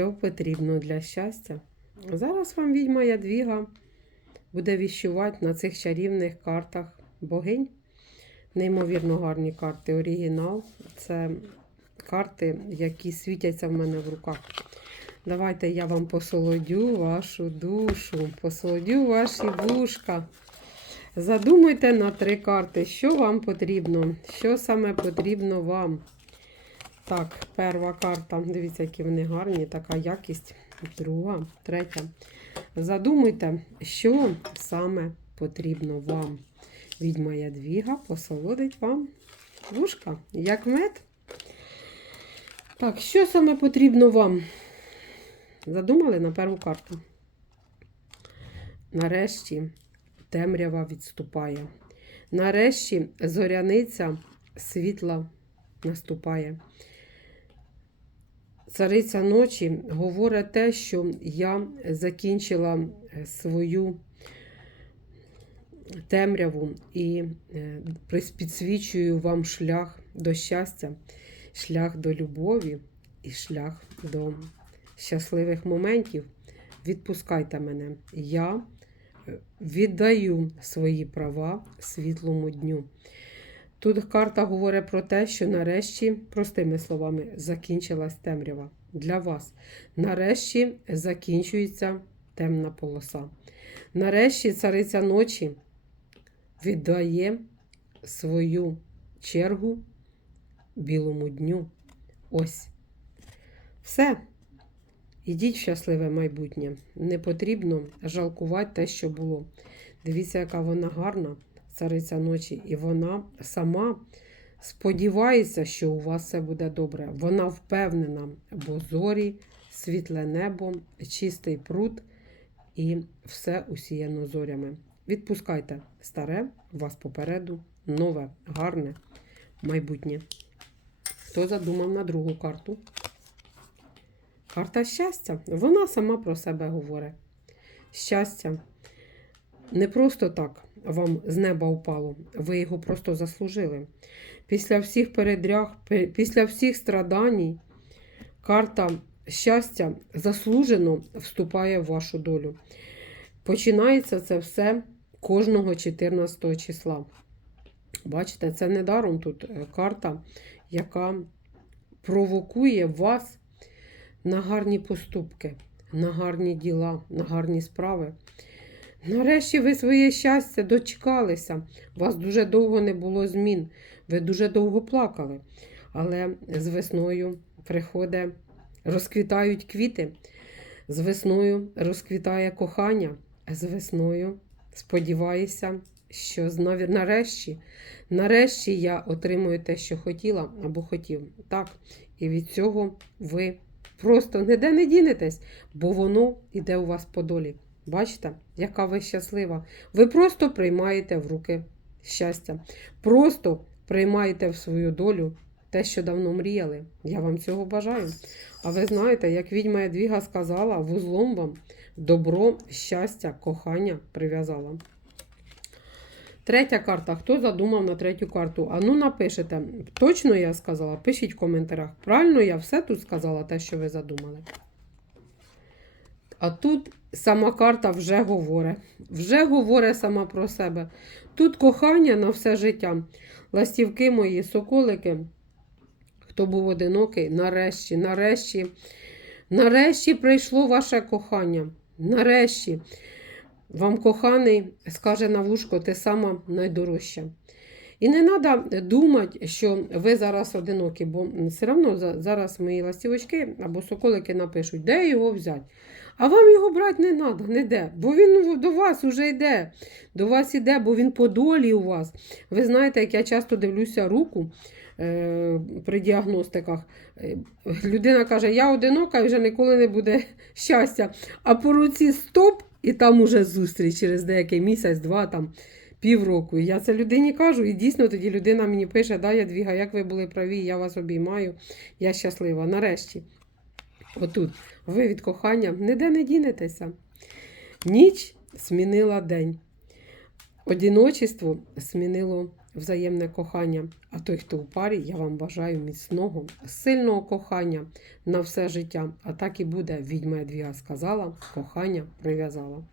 Що потрібно для щастя? Зараз вам відьма Ядвіга буде віщувати на цих чарівних картах богинь. Неймовірно гарні карти. Оригінал. Це карти, які світяться в мене в руках. Давайте я вам посолодю вашу душу, посолодю ваші вушка. Задумайте на три карти, що вам потрібно, що саме потрібно вам. Так, перша карта. Дивіться, які вони гарні, така якість. Друга, третя. Задумуйте, що саме потрібно вам. Відьма Ядвіга посолодить вам вушка, як мед. Так, що саме потрібно вам? Задумали на першу карту. Нарешті темрява відступає. Нарешті зоряниця світла наступає. Цариця ночі говорить те, що я закінчила свою темряву і е, підсвічую вам шлях до щастя, шлях до любові і шлях до щасливих моментів. Відпускайте мене. Я е, віддаю свої права світлому дню. Тут карта говорить про те, що нарешті, простими словами, закінчилась темрява для вас. Нарешті закінчується темна полоса. Нарешті цариця ночі віддає свою чергу білому дню. Ось. Все. Ідіть в щасливе майбутнє. Не потрібно жалкувати те, що було. Дивіться, яка вона гарна цариця ночі, і вона сама сподівається, що у вас все буде добре. Вона впевнена, бо зорі, світле небо, чистий пруд і все усіяно зорями. Відпускайте старе, вас попереду нове, гарне майбутнє. Хто задумав на другу карту? Карта щастя. Вона сама про себе говорить. Щастя не просто так вам з неба впало, ви його просто заслужили. Після всіх передряг, після всіх страдань, карта щастя заслужено вступає в вашу долю. Починається це все кожного 14 числа. Бачите, це недаром тут е, карта, яка провокує вас на гарні поступки, на гарні діла, на гарні справи. Нарешті ви своє щастя дочекалися. Вас дуже довго не було змін. Ви дуже довго плакали. Але з весною приходить, розквітають квіти. З весною розквітає кохання. З весною сподіваюся, що нарешті, нарешті я отримую те, що хотіла або хотів. Так, і від цього ви просто ніде не дінетесь, бо воно йде у вас по долі. Бачите, яка ви щаслива. Ви просто приймаєте в руки щастя. Просто приймаєте в свою долю те, що давно мріяли. Я вам цього бажаю. А ви знаєте, як відьма Ядвіга сказала, вузлом вам добро, щастя, кохання прив'язала. Третя карта. Хто задумав на третю карту? А ну напишете. Точно я сказала? Пишіть в коментарях. Правильно я все тут сказала, те, що ви задумали. А тут сама карта вже говорить. Вже говорить сама про себе. Тут кохання на все життя. Ластівки мої, соколики, хто був одинокий, нарешті, нарешті, нарешті прийшло ваше кохання. Нарешті. Вам коханий скаже на вушко, ти сама найдорожча. І не треба думати, що ви зараз одинокі, бо все одно зараз мої ластівочки або соколики напишуть, де його взяти. А вам його брати не треба, не де. Бо він до вас вже йде. До вас йде, бо він по долі у вас. Ви знаєте, як я часто дивлюся руку е, при діагностиках. Е, людина каже, я одинока і вже ніколи не буде щастя. А по руці стоп, і там уже зустріч через деякий місяць, два там. Півроку. Я це людині кажу, і дійсно тоді людина мені пише, да, Ядвіга, як ви були праві, я вас обіймаю, я щаслива. Нарешті, отут, ви від кохання ніде не дінетеся. Ніч змінила день. Одіночество змінило взаємне кохання. А той, хто у парі, я вам бажаю міцного, сильного кохання на все життя. А так і буде. Відьма Едвіга сказала, кохання прив'язала.